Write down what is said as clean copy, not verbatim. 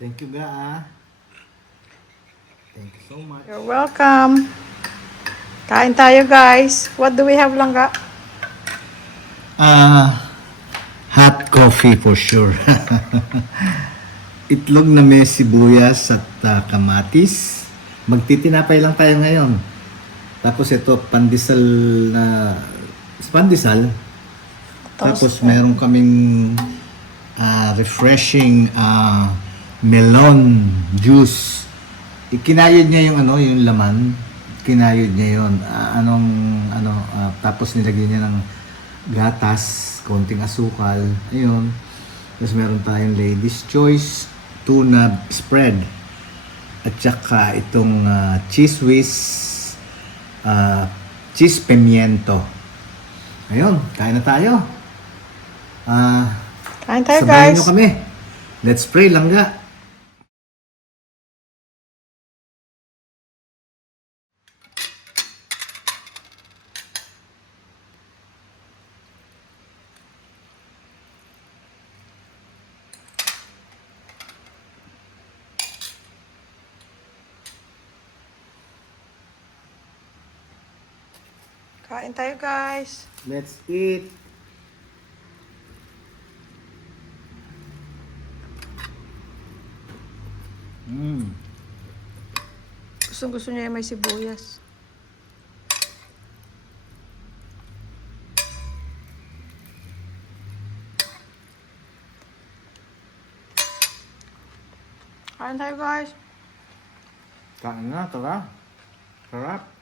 Thank you, Ga. Thank you so much. You're welcome. Kain tayo, guys. What do we have, Langga? Hot coffee for sure. Itlog na may sibuyas at kamatis. Magtitinapay lang tayo ngayon. Tapos ito, pandesal na... Pandesal. Tapos meron kaming refreshing melon juice. Ikinayod niya yung laman. Kinayod niya yun. Tapos nilagyan niya ng gatas, konting asukal. Ayun. Tapos meron tayong Lady's Choice tuna spread. At saka itong cheese whiz, cheese pimiento. Ayun, kain na tayo. Kain tayo, Sabayan guys. nyo kami. Let's pray, Langga. Kain tayo, guys. Let's eat. Gustong-gusto niya yung may sibuyas. Kain tayo, guys. Kain na, tara. Sarap.